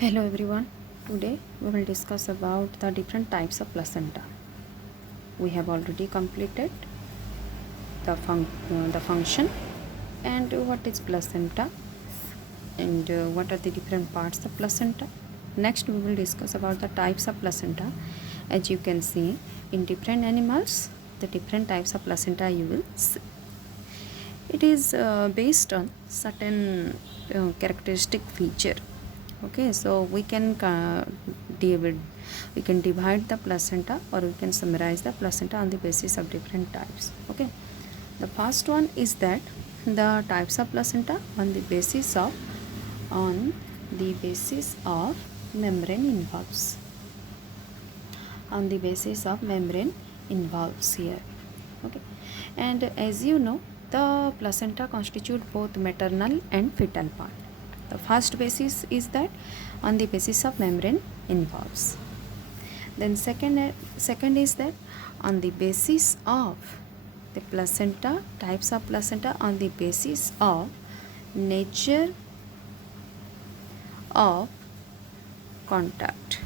Hello everyone. Today we will discuss about the different types of placenta. We have already completed the function and what is placenta and what are the different parts of placenta. Next we will discuss about the types of placenta. As you can see in different animals, the different types of placenta you will see. It is based on certain characteristic feature. Okay, so divide we can divide the placenta, or we can summarize the placenta on the basis of different types. Okay, the first one is that the types of placenta on the basis of membrane involves on the basis of membrane involves here. Okay, and as you know, the placenta constitute both maternal and fetal part. The first basis is that on the basis of membrane involves. Then second is that on the basis of the placenta, types of placenta on the basis of nature of contact.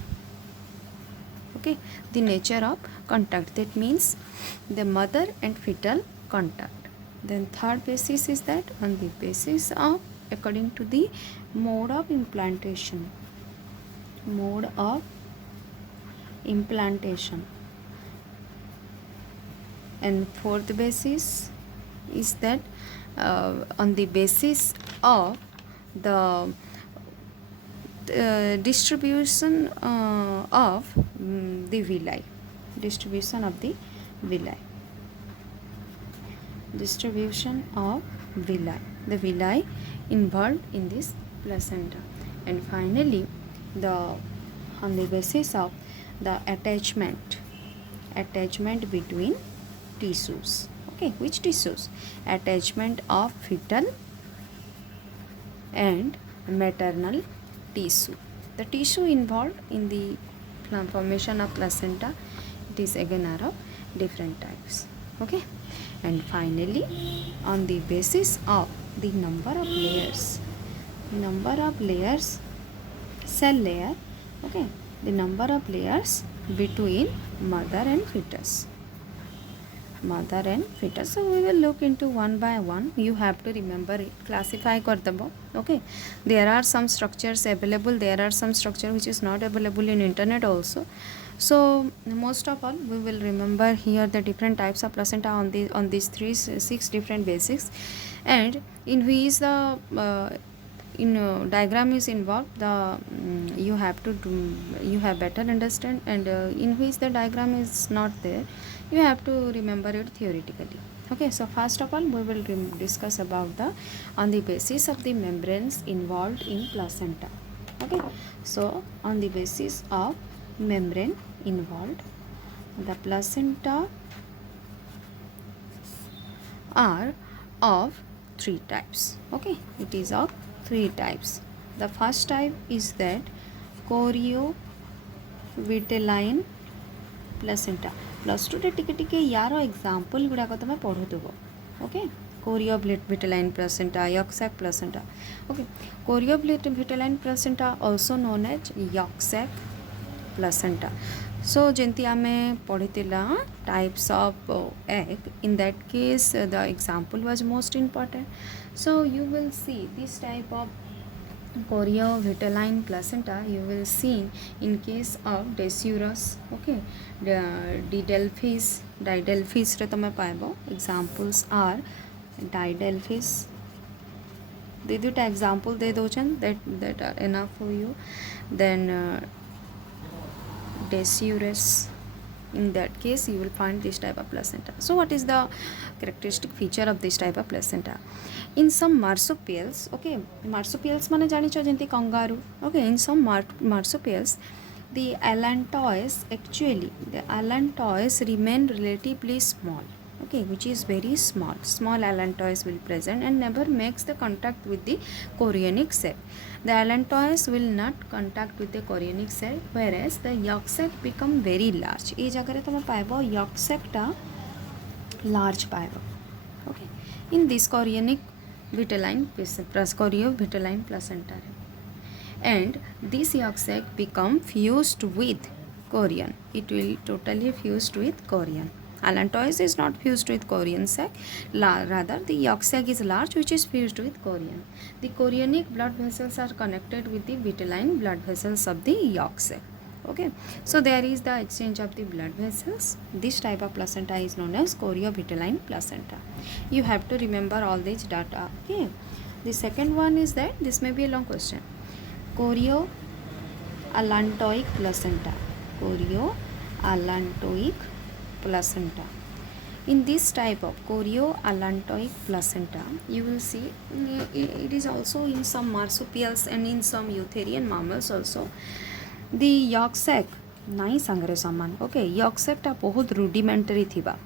Okay, the nature of contact, that means the mother and fetal contact. Then third basis is that on the basis of according to the mode of implantation. And fourth basis is that on the basis of the distribution of the villi. Distribution of villi. The villi involved in this placenta. And finally, on the basis of the attachment between tissues. Okay, which tissues? Attachment of fetal and maternal tissue. The tissue involved in the formation of placenta, it is again are of different types. Okay, and finally, on the basis of the number of layers, cell layer. Okay, the number of layers between mother and fetus. So we will look into one by one. You have to remember it. Classify kar dabo. Okay, there are some structures available, there are some structure which is not available in internet also. So most of all, we will remember here the different types of placenta on these six different basics, and in which the diagram is involved, you have better understand, and in which the diagram is not there, you have to remember it theoretically. Okay, so first of all, we will discuss about the on the basis of the membranes involved in placenta. Okay, so on the basis of membrane involved, the placenta are of three types. Okay, it is of three types. The first type is that choriovitelline placenta. Plus two टिके यार example गुड़ाक तुम पढ़ुव. Okay, choriovitelline placenta, York-Sac placenta. Okay, choriovitelline placenta also known as York-Sac placenta. So jenti ame padhitila types of egg, in that case the example was most important. So you will see this type of choriovitelline placenta you will see in case of Deciurus. Okay, Didelphis रे तमे पाइबो. Examples are Didelphis. दे दुटा example they दोचन that are enough for you. Then Deciurus. In that case you will find this type of placenta. So what is the characteristic feature of this type of placenta? In some marsupials, okay, marsupials माने जानिछो जेंति kangaroo. Okay, in some marsupials, the allantois remain relatively small. Okay, which is very small. Small allantois will present and never makes the contact with the chorionic cell. The allantois will not contact with the chorionic cell, whereas the York-Sac become very large. ए जगह रे तुम पाइबो York-Sac टा large पाइबो. Okay, in this choriovitelline placenta. and this yolk sac become fused with chorion. It will totally fused with chorion. Allantois is not fused with chorion sac. Rather, the yolk sac is large, which is fused with chorion. The chorionic blood vessels are connected with the vitelline blood vessels of the yolk sac. Okay, so there is the exchange of the blood vessels. This type of placenta is known as choriovitelline placenta. You have to remember all these data. Okay, the second one is that this may be a long question. Chorioallantoic placenta. Chorioallantoic placenta. In this type of chorioallantoic placenta, you will see it is also in some marsupials and in some eutherian mammals also. The yolk sac nahi sangre saman. Okay, yolk sac ta bahut rudimentary thiba,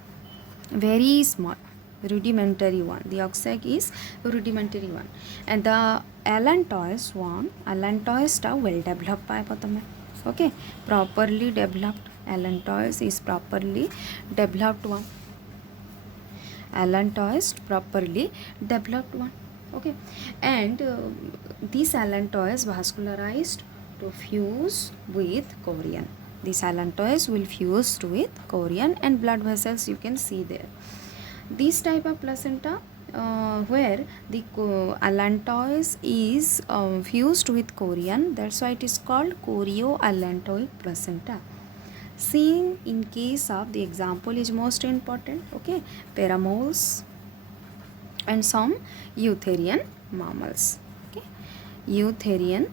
very small, rudimentary one. The yolk sac is rudimentary one, and the allantois one, allantois ta well developed पाइबा तमे. Okay, properly developed. Allantois is properly developed one. Allantois properly developed one. Okay, and this allantois vascularized to fuse with chorion. This allantois will fuse with chorion and blood vessels you can see there. This type of placenta where the allantois is fused with chorion, that's why it is called chorioallantoic placenta. Seeing in case of the example is most important. Okay, paramoles and some eutherian mammals. Okay, eutherian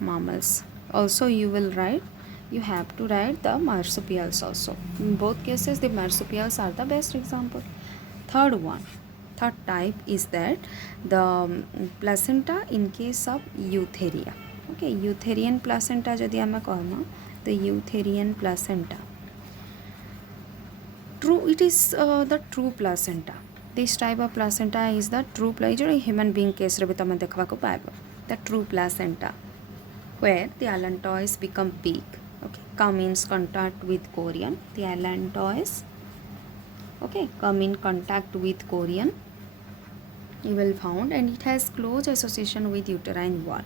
mammals. Also you will write, you have to write the marsupials also. In both cases the marsupials are the best example. Third type is that the placenta in case of eutheria. Okay, eutherian placenta jodi ame कहना, the eutherian placenta, true, it is the true placenta. This type of placenta is the true placenta. Human being case रे भी तमे देखबा को पाएबो. The true placenta where the allantois become big. Okay, come in contact with chorion. The allantois, okay, come in contact with chorion, you will found, and it has close association with uterine wall,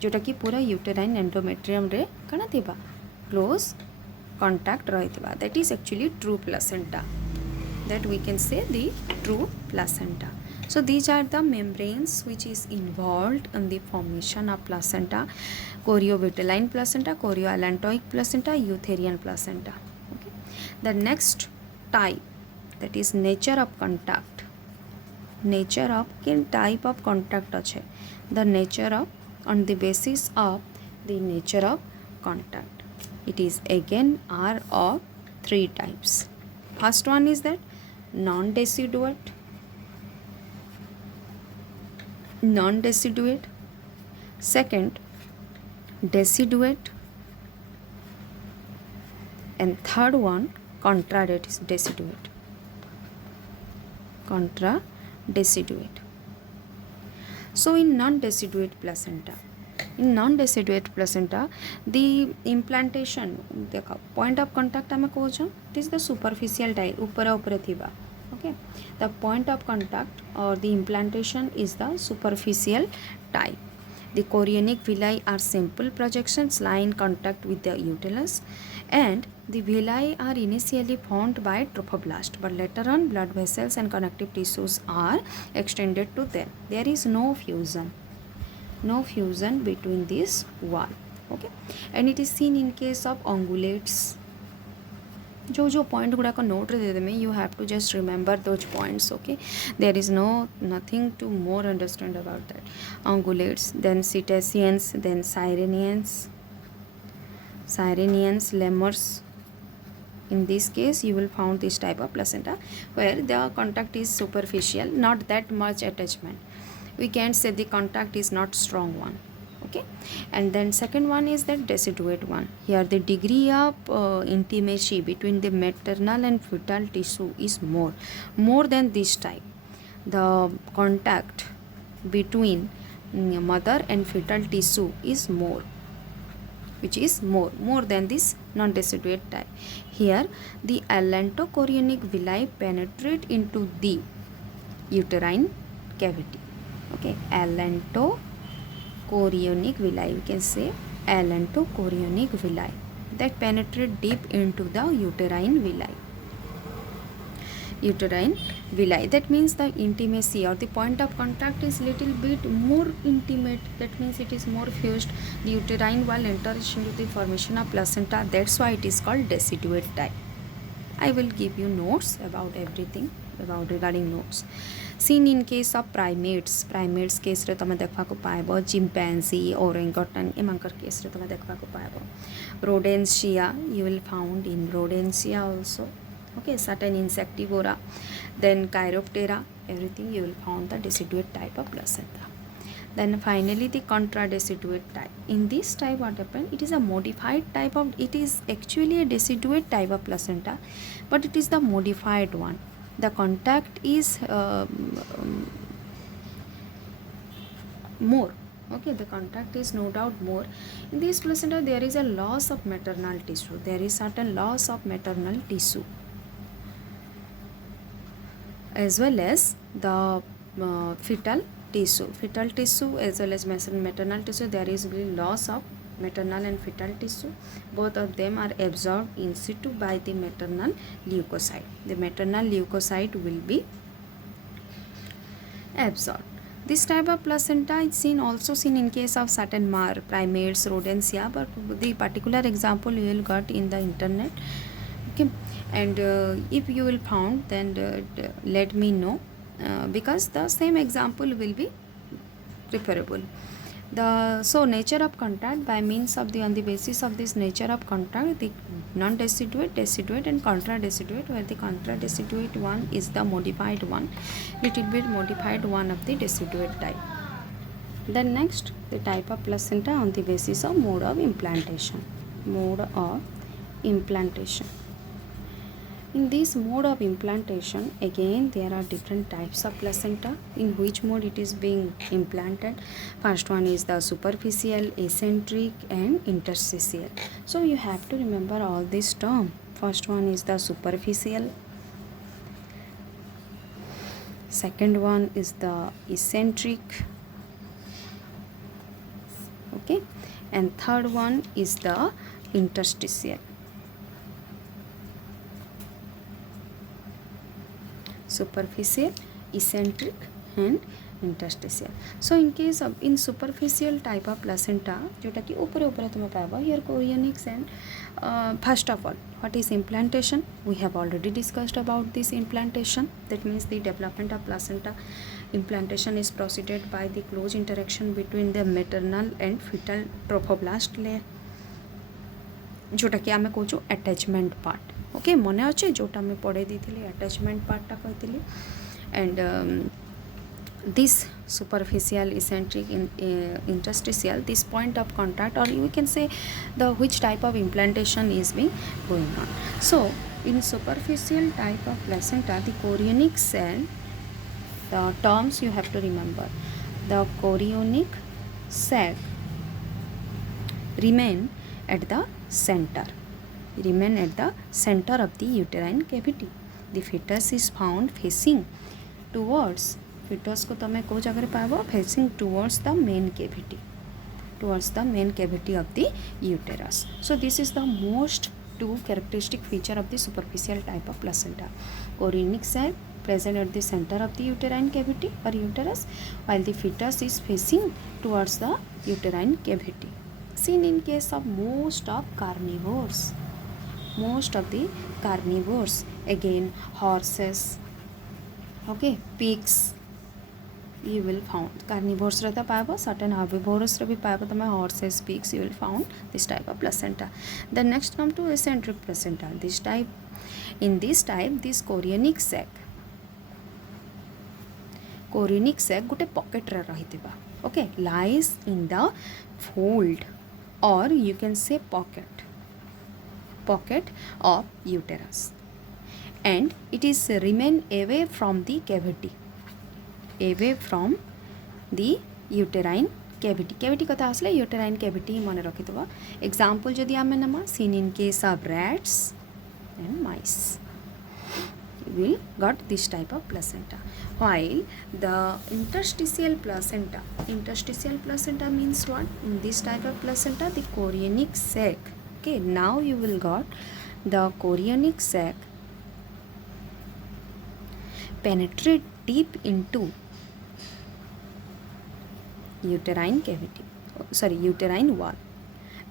जोटा कि पूरा uterine endometrium रे कना थिबा close contact रहिथिबा. That is actually true placenta. That we can say the true placenta. So these are the membranes which is involved in the formation of placenta: choriovitelline placenta, chorioallantoic placenta, eutherian placenta. Okay. The next type, that is nature of contact. Nature of kin type of contact ache. The nature of, on the basis of the nature of contact, it is again are of three types. First one is that non-deciduate. Second, deciduate, and third one contradeciduate. So in non-deciduate placenta, the implantation, the point of contact ame कहूँ, it is the superficial type, upara thiba. Okay, the point of contact or the implantation is the superficial type. The chorionic villi are simple projections lie in contact with the uterus, and the villi are initially formed by trophoblast, but later on blood vessels and connective tissues are extended to them. There is no fusion between this one. Okay, and it is seen in case of ungulates. जो point गुड़ाक note रे देदेमे, you have to just remember those points. Okay, there is nothing to more understand about that. Ungulates, then cetaceans, then sirenians, lemurs. In this case you will found this type of placenta where the contact is superficial, not that much attachment. We can say the contact is not strong one. Okay, and then second one is that deciduate one. Here the degree of intimacy between the maternal and fetal tissue is more than this type. The contact between mother and fetal tissue is more, which is more than this non-deciduate type. Here the allantochorionic villi penetrate into the uterine cavity. Okay, allantochorionic chorionic villi. You can say allantochorionic villi that penetrate deep into the uterine villi. Uterine villi. That means the intimacy or the point of contact is little bit more intimate. That means it is more fused. The uterine wall enters into the formation of placenta. That's why it is called deciduate type. I will give you notes about everything about regarding notes. Seen in case of primates case रे तमे देखा को पाएबो chimpanzee orangutan एमांकर case रे तमे देखा को पाएबो rodentia you will found in rodentia also. Okay, certain insectivora, then chiroptera, everything you will found the deciduate type of placenta. Then finally the contradeciduate type. In this type what happened, it is a modified type of, it is actually a deciduate type of placenta, but it is the modified one. The contact is more. Okay, the contact is no doubt more. In this placenta there is a loss of maternal tissue. There is certain loss of maternal tissue, as well as the fetal tissue as well as maternal tissue. There is really loss of maternal and fetal tissue. Both of them are absorbed in situ by the maternal leukocyte. The maternal leukocyte will be absorbed. This type of placenta is also seen in case of certain primates, rodentia, but the particular example you will got in the internet. Okay, and if you will found, then let me know, because the same example will be preferable. So nature of contact, by means of on the basis of this nature of contact, the non-deciduate, deciduate and contradeciduate, where the contradeciduate one is the modified one, little bit modified one of the deciduate type. Then next, the type of placenta on the basis of mode of implantation. In this mode of implantation, again there are different types of placenta. In which mode it is being implanted? First one is the superficial, eccentric and interstitial. So you have to remember all these terms. First one is the superficial, second one is the eccentric, okay, and third one is the interstitial. Superficial, eccentric and interstitial. So in case of in superficial type of placenta, जोटा कि ऊपर ऊपर तुम्हें पाएगा, here chorionics and first of all, what is implantation? We have already discussed about this implantation. That means the development of placenta. Implantation is proceeded by the close interaction between the maternal and fetal trophoblast layer, जोटा कि आमे कहूँ attachment part. Okay, मने अच्छे जोटा मैं पढ़े दी थी अटैचमेंट पार्टा कहती. And this superficial, eccentric, interstitial, this point of contact, or you can say the which type of implantation is being going on. So in superficial type of placenta, the chorionic cell, the terms you have to remember, the chorionic cell remain at the center of the uterine cavity. The fetus is found facing towards, fetus को तमें को जगह पाएबो facing towards the main cavity of the uterus. So this is the most two characteristic feature of the superficial type of placenta. Chorionic cell present at the center of the uterine cavity or uterus, while the fetus is facing towards the uterine cavity. Seen in case of most of the carnivores, again horses, okay, pigs, you will found carnivores रहता पाएबो, certain herbivores रे भी पाएबो, तमें horses, pigs you will found this type of placenta. Then next come to eccentric placenta. This type, this chorionic sac गोटे pocket रे रहिथिबा, okay, lies in the fold, or you can say pocket of uterus, and it is remain away from the uterine cavity कथा आसले uterine cavity मन रखिथबा. Example जदि आमे नमा, seen in case of rats and mice. will got this type of placenta. While the interstitial placenta means what? In this type of placenta, the chorionic sac. Okay, now you will got the chorionic sac penetrate deep into uterine cavity, uterine wall,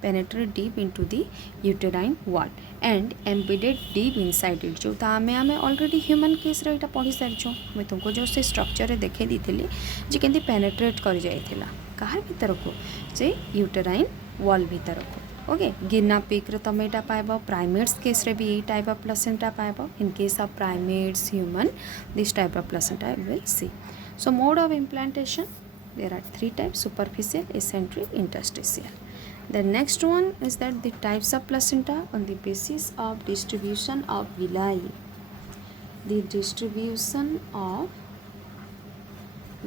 penetrate deep into the uterine wall and embedded deep inside it. जो आमे already human case रे एटा पढ़ी सारिछो मैं तुमको जो से structure रे देखे दीथिली जे केंती पेनेट्रेट कर जाइथिला काहर भीतर को से यूटेराइन वॉल भीतर को ओके गिरना पीक रे तमे एटा पाइबो प्राइमेट्स केस रे भी ए टाइप ऑफ प्लेसेंटा पाइबो in case of primates human this type of placenta you will see. So mode of implantation, there are three types: superficial, eccentric, interstitial. The next one is that the types of placenta on the basis of distribution of villi. The distribution of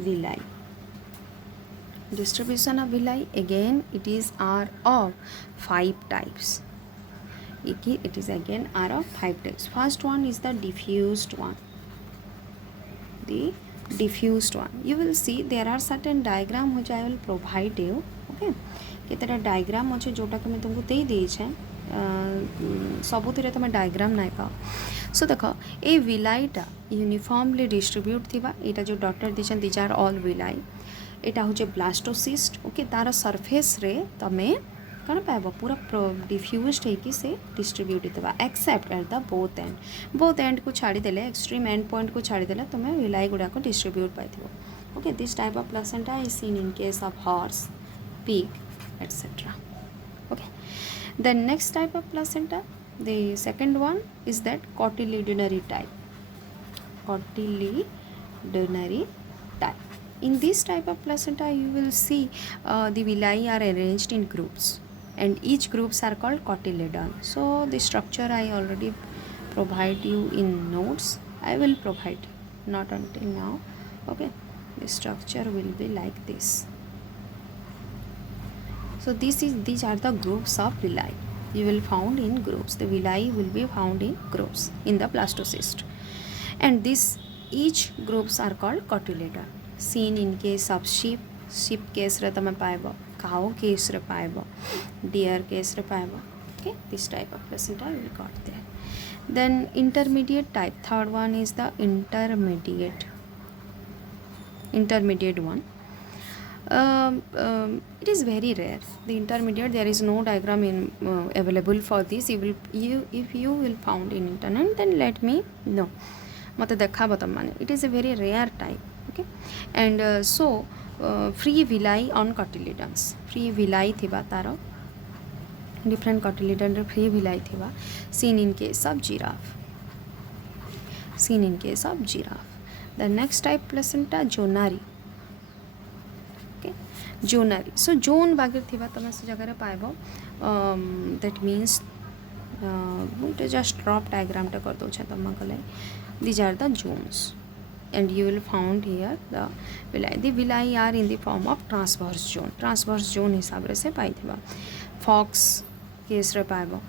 villi. Distribution of villi, again it is are of 5 types. It is again are of 5 types. First one is the diffused one. The diffused one, you will see there are certain diagram which I will provide you. Okay, केतेटा diagram अच्छे जोटा कि तुमको दे देछे सबुथिरे तुम diagram नाइ पाओ. सो देख ए विलाईटा uniformly distribute थिबा एटा जो डॉटर दिछन दीज आर ऑल विलाई. एटा होचे ब्लास्टोसिस्ट. ओके, तार सरफेस रे तमे कौन पाइब पूरा डिफ्यूज होगी से डिस्ट्रीब्यूट होता accept at the both and को छाड़ीदे एक्सट्रीम एंड पॉइंट को छाड़ीदे तुम्हें विलाई गुड़ाक डिस्ट्रीब्यूट पाइब. Okay, this type of placenta is seen in case of horse, pig, etc. Okay, the next type of placenta, the second one is that cotyledonary type. In this type of placenta you will see the villi are arranged in groups and each groups are called cotyledon. So the structure I already provide you in notes. I will provide, not until now. Okay, the structure will be like this. So these are the groups of villi. You will found in groups. The villi will be found in groups in the blastocyst, and this each groups are called cotyledon. Seen in case of sheep case रे तमे पाइबो, cow case रे पाइबो, deer case रे पाइबो. Okay, this type of placenta you will got there. Then intermediate type, third one is the intermediate one. It is very rare. The intermediate, there is no diagram in available for this. If you will found in internet, then let me know. मत देखा बतम माने. It is a very rare type. Okay, and free villi on cotyledons. Free villi थिबा तारो different cotyledon रे free villi थिबा. Seen in case of giraffe. The next type placenta, jonari. जोनारी. So zone बागर थिबा तमे से जगह पाइब. दैट मीन्स गोटे जस्ट ड्रॉप डायग्राम टा कर दउछे तम कले. These are the zones and you will found here the villi. The villi are in the form of transverse zone हिसाब रे से पाई थिबा. fox case रे पाइब.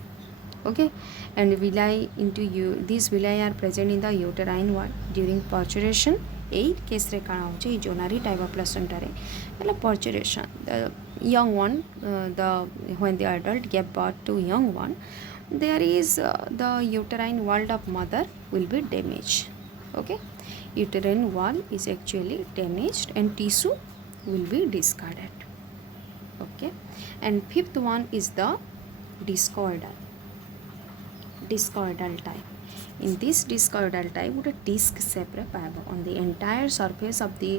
Okay, and villi into these villi are present in the uterine wall during parturition. এই case রে কাଣା হচ্ছে এই জোনারি টাইপ অফ প্লেসেন্টা রে মানে parturition, the young one, when the adult gave birth to young one, there is the uterine wall of mother will be damaged. Okay, uterine wall is actually damaged and tissue will be discarded. Okay, and fifth one is the discoidal type. In this discoidal type, would a disc shape on the entire surface of the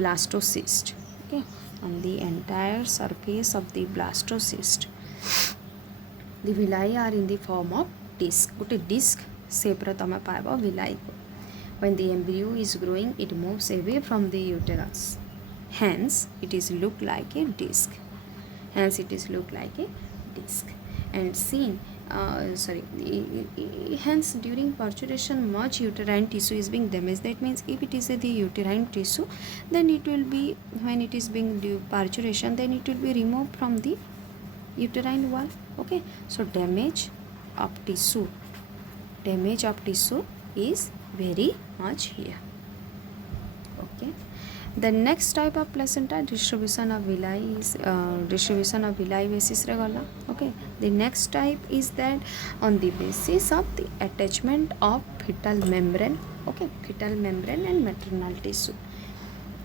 blastocyst. Okay, on the entire surface of the blastocyst, the villi are in the form of disc. Would a disc shape tame paiba villi. When the embryo is growing, it moves away from the uterus. Hence, it is look like a disc. And seen. Hence during parturition much uterine tissue is being damaged. That means if it is the uterine tissue, then it will be, when it is being parturition, then it will be removed from the uterine wall. Okay, so damage of tissue is very much here. Okay. The next type of placenta, distribution of villi is basis re gala. Okay. The next type is that on the basis of the attachment of fetal membrane. Okay, fetal membrane and maternal tissue.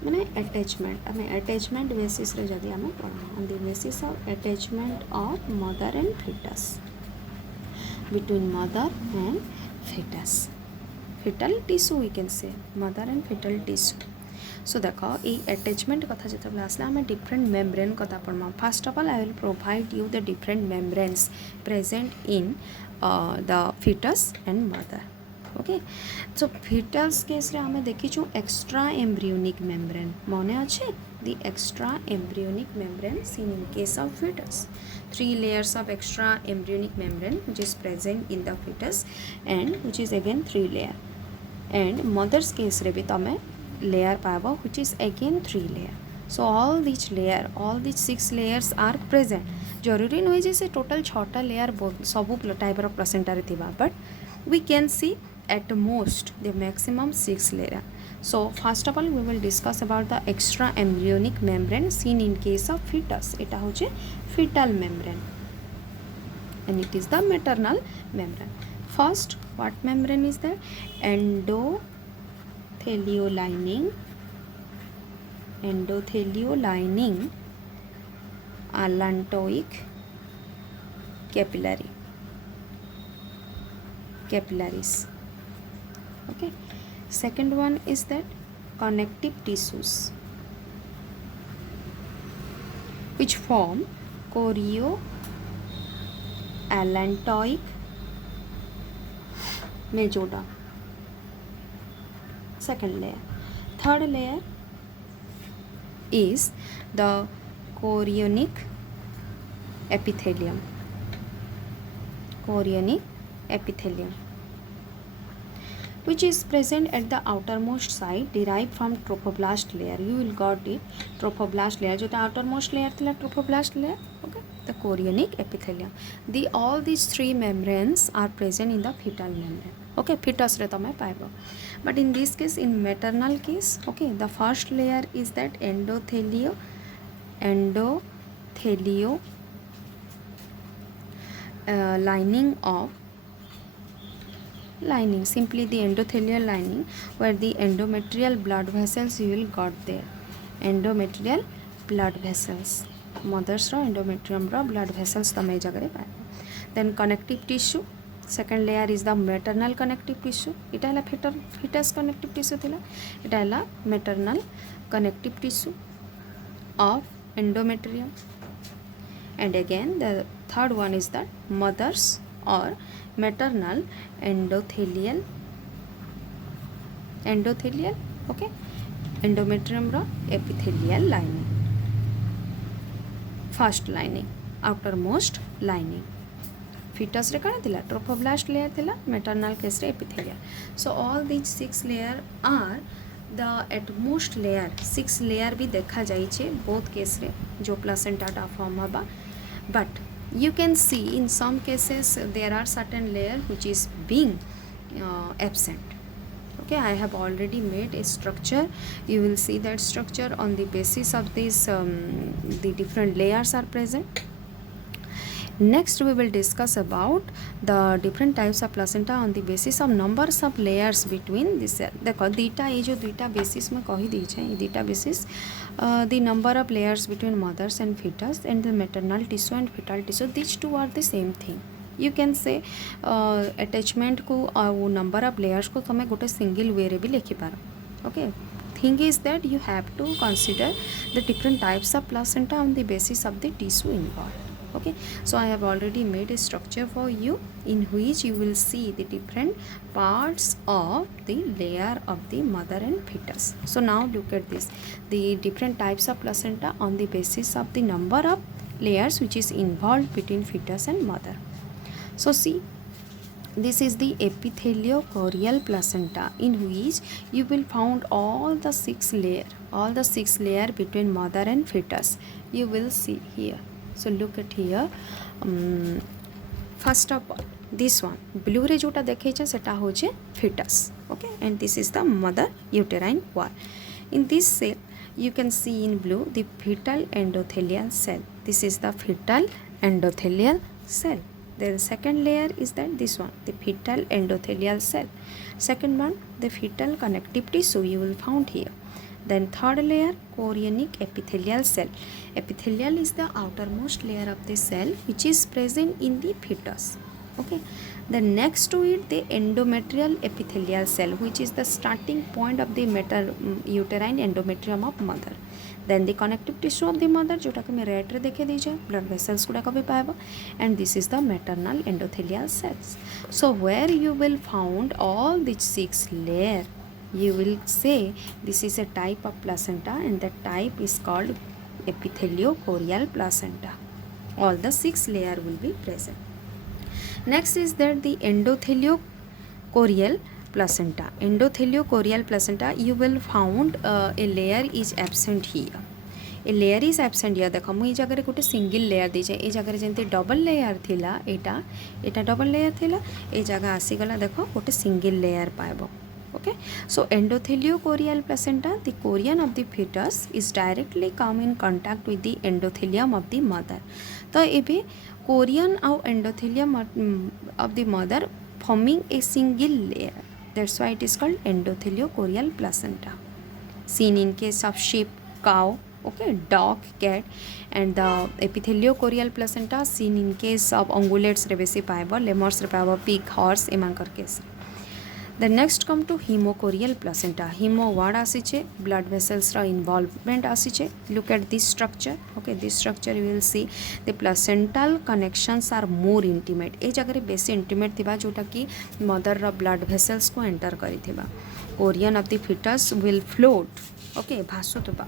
माने attachment basis रे जदि आमे पढ़ा on the basis of attachment of mother and fetus, between mother and fetus, fetal tissue we can say, mother and fetal tissue. So देखो ये attachment कथा जिते आसला आम different membrane कथा पढ़मा. First of all I will provide you the different membranes present in the fetus and mother. Okay, so fetus case रे आमे देखिछु extra embryonic membrane मने अच्छे, the extra embryonic membrane seen in case of fetus. 3 layers of extra embryonic membrane which is present in the fetus and which is again 3 layer. And mother's case रे भी तमे layer पाबो which is again 3 layer. So all these 6 layers are present. जरूरी नहीं जे से total 6टा layer सबु type of placenta रे थिबा, but we can see at most the maximum 6 layer. So first of all we will discuss about the extra embryonic membrane seen in case of fetus. Eta hoche fetal membrane and it is the maternal membrane. First, what membrane is there? Endotheliolining, allantoic capillaries. Okay. Second one is that connective tissues which form chorioallantoic mesoderm. Second layer. Third layer is the chorionic epithelium. Which is present at the outermost side, derived from trophoblast layer. You will got it, trophoblast layer. जो outermost layer थी trophoblast layer. Okay, the chorionic epithelium. All these 3 membranes are present in the fetal membrane. Okay, fetus रे तमे पाइबो. But in this case, in maternal case, okay, the first layer is that endothelio lining, simply the endothelial lining, where the endometrial blood vessels you will got there. Endometrial blood vessels, mother's ro endometrium ro blood vessels तमे जगह पाए. Then connective tissue. Second layer is the maternal connective tissue. इटा है fetus connective tissue थिला. इटा है maternal connective tissue of endometrium. And again the third one is that mother's or maternal endothelial, okay, endometrium ro epithelial lining. First lining, outermost lining. Fetus रे कण थिला trophoblast layer थिला, maternal case रे epithelial. So all these 6 layer are the utmost layer. 6 layer भी देखा जाई छे both case रे जो placenta टा form हबा. But you can see in some cases there are certain layer which is being absent. Okay, I have already made a structure. You will see that structure on the basis of this the different layers are present. Next we will discuss about the different types of placenta on the basis of numbers of layers between this. देखो दीटा ये जो दीटा basis में कही दी छे, दीटा basis the number of layers between mothers and fetus and the maternal tissue and fetal tissue, these two are the same thing. You can say attachment को वो number of layers को तमे गोटे single way रे भी लिखि पारो. Okay, thing is that you have to consider the different types of placenta on the basis of the tissue involved. Okay, so I have already made a structure for you in which you will see the different parts of the layer of the mother and fetus. So now look at this, the different types of placenta on the basis of the number of layers which is involved between fetus and mother. So see, this is the epitheliochorial placenta in which you will found all the 6 layer between mother and fetus. You will see here. So look at here, first of all this one blue रे जोटा देखे सेटा होचे fetus. Okay, and this is the mother uterine wall. In this cell you can see in blue the fetal endothelial cell. This is the fetal endothelial cell. Then second layer is that this one, the fetal endothelial cell. Second one, the fetal connective tissue you will found here. Then third layer, chorionic epithelial cell. Epithelial is the outermost layer of the cell which is present in the fetus. Okay, then next to it the endometrial epithelial cell, which is the starting point of the uterine endometrium of mother. Then the connective tissue of the mother जोटा कि मैं red रे देखे दीजिए, blood vessels गुड़ाक भी पाएब. And this is the maternal endothelial cells. So where you will found all these 6 layer, you will say this is a type of placenta and that type is called epitheliochorial placenta. All the 6 layer will be present. Next is that the endotheliocorial placenta. Endotheliocorial placenta you will found a layer is absent here. A layer is absent here. देखो मुझे जगह गोटे single layer दीजे, ये जगह जमी double layer थिला, एटा double layer थिला, ये जगह आसीगला देखो गोटे सिंगल लेयर पाएब. Okay, so endotheliocorial placenta, the chorion of the fetus is directly come in contact with the endothelium of the mother. तो ये chorion और endothelium of the mother forming a single layer. That's why it is called endotheliocorial placenta. Seen in case of sheep, cow, okay, dog, cat, and the epitheliochorial placenta seen in case of ungulates रे बेसी पाएब, lemurs रे पाएब, pig, horse एमानकर केस. The next come to hemochorial placenta. Hemo word आसीचे, blood vessels रा involvement आसीचे. Look at this structure. Okay, this structure you will see the placental connections are more intimate. ए जगह बेसी intimate थिबा जोटा कि mother रा blood vessels को enter करी थिबा. Chorion of the fetus will float. Okay, भासुतबा.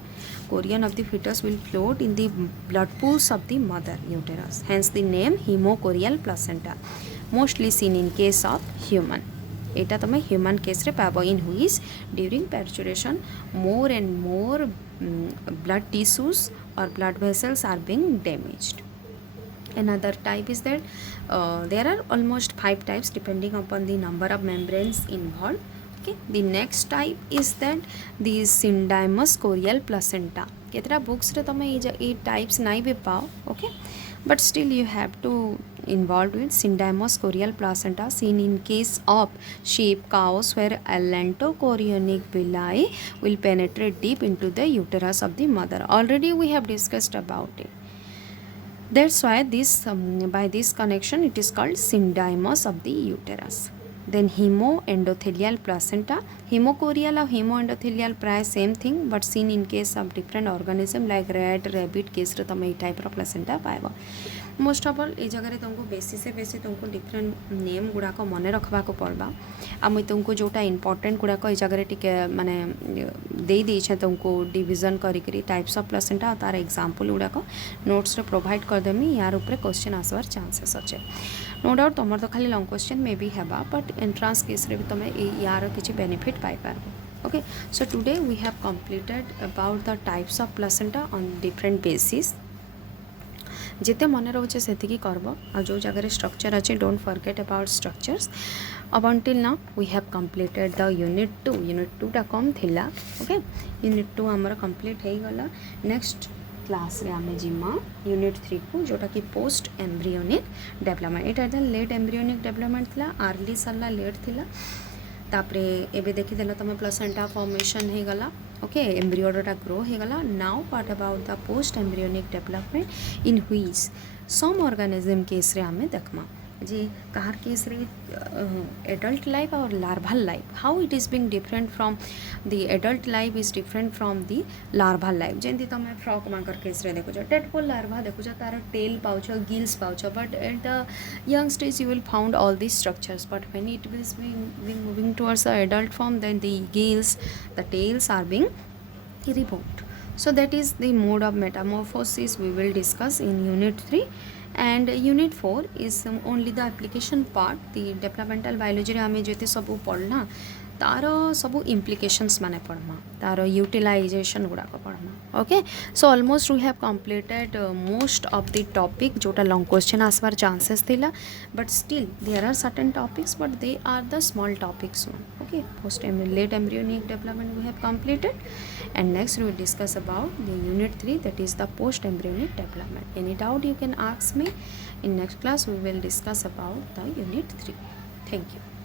Chorion of the fetus will float in the blood pools of the mother uterus. Hence the name hemochorial placenta. Mostly seen in case of human. एटा तुम human case रे पाब, in which during parturition more and more blood tissues और blood vessels are being damaged. Another type is that there are almost 5 types depending upon the number of membranes involved. Okay, the next type is that the syndymous chorial placenta. केतरा books रे तुम ये types नहीं भी पाओ. Okay, but still you have to involved with syndymous chorial placenta seen in case of sheep, cows, where allantochorionic villi will penetrate deep into the uterus of the mother. Already we have discussed about it. That's why this by this connection it is called syndymous of the uterus. Then hemoendothelial placenta. Hemochorial और hemoendothelial प्राय same thing but seen in case of different organism like rat, rabbit case रे तुम ये type रो placenta पाएब. Most of all ये जगह तुमको बेसी से बेसी तुमको डिफरेंट नेम गुड़ाक मन रखा पड़वा. आ मुई तुमको जोटा इंपोर्टेंट गुड़ाक ये जगह टिके माने दे देछे तुमको डिवीजन करी टाइप्स ऑफ प्लासेंटा तार एग्जांपल गुड़ाक नोट्स रे प्रोवाइड करदेमी. यार ऊपर क्वेश्चन आसवार चांसेस अच्छे. नो डाउट तुम तो खाली लॉन्ग क्वेश्चन मे बी हेबा बट एंट्रांस केस रे भी तुम यार किसी benefit pi par. Okay, so today we have completed about the types of placenta on different basis. जिते मन रोचे से करब आ जो जगह स्ट्रक्चर अच्छे डोंट फॉरगेट अबाउट स्ट्रक्चर्स. अब until now we have completed the unit 2. Unit 2 टा कम थिला. ओके, यूनिट 2 आमर कंप्लीट हो गला. नेक्स्ट क्लास रे आमे जिमा यूनिट 3 को जोटा कि post embryonic development. Etah the late embryonic development थिला, अर्ली सरला लेट थिला. तापरे एबे देखिदेल तुम प्लासेंटा फॉर्मेशन हो गला. ओके, एम्ब्रियोटा ग्रो हो गला. Now what about the post embryonic development in which some organism case रे आमे देखमा जी कहार केस रे एडल्ट लाइफ और larval life how it is being different from the adult life is different from the larval life. जेंती तुम फ्रॉक मांकर केस रे देखो टेडपोल लार्वा देखो तार tail pouch, gills pouch, but at the young stage you will found all these structures. But when it will be moving towards the adult form then the gills, the tails are being removed. So that is the mode of metamorphosis we will discuss in unit 3. And unit 4 is only the application part. The developmental biology रे आमे जेते सब पढ़ना तार सब implications माने पढ़मा तार यूटिलाइजेशन गुड़ाक पढ़मा okay so almost we have completed most of the topic जोटा लॉन्ग क्वेश्चन आसवार चांसेस थिला but still there are certain topics but they are the small topics okay post late embryonic development we have completed and next we will discuss about the unit 3 that is the post embryonic development. Any doubt you can ask me. In next class we will discuss about the unit 3. Thank you.